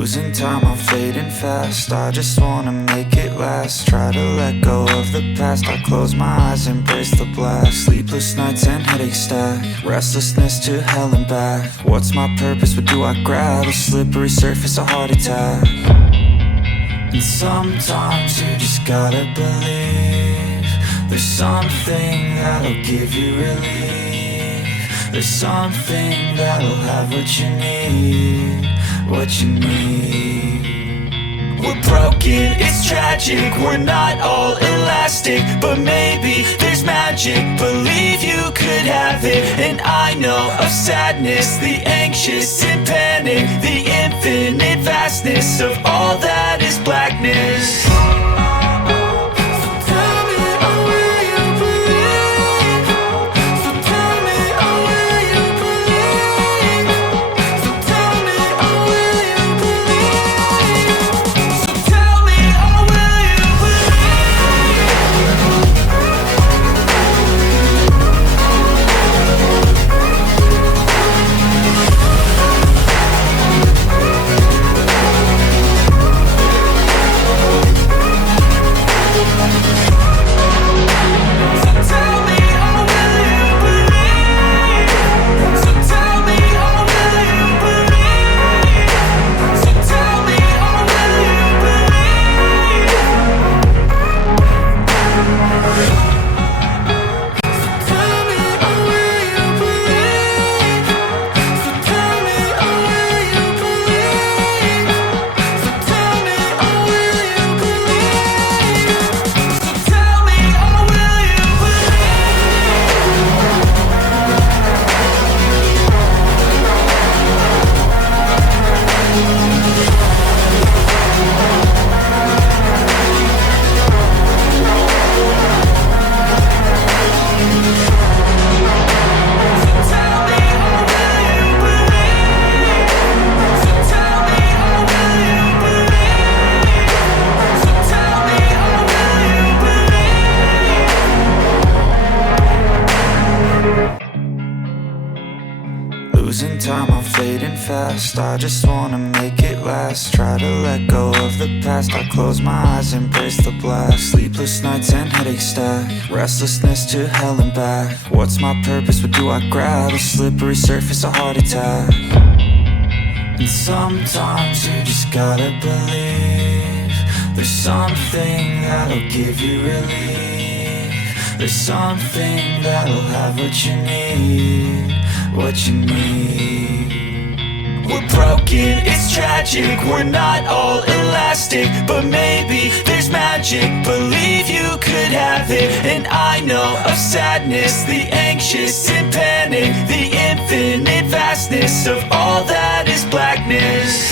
Losing time, I'm fading fast. I just wanna make it last. Try to let go of the past. I close my eyes, embrace the blast. Sleepless nights and headaches stack. Restlessness to hell and back. What's my purpose? What do I grab? A slippery surface, a heart attack. And sometimes you just gotta believe there's something that'll give you relief. There's something that'll have what you need, what you need. We're broken, it's tragic, we're not all elastic, but maybe there's magic. Believe you could have it, and I know of sadness, the anxious and panic, the infinite vastness of all that is blackness. Losing time, I'm fading fast. I just wanna make it last. Try to let go of the past. I close my eyes, embrace the blast. Sleepless nights and headaches stack. Restlessness to hell and back. What's my purpose? What do I grab? A slippery surface, a heart attack. And sometimes you just gotta believe there's something that'll give you relief. There's something that'll have what you need, what you need. We're broken, it's tragic, we're not all elastic, but maybe there's magic. Believe you could have it, and I know of sadness, the anxious and panic, the infinite vastness of all that is blackness.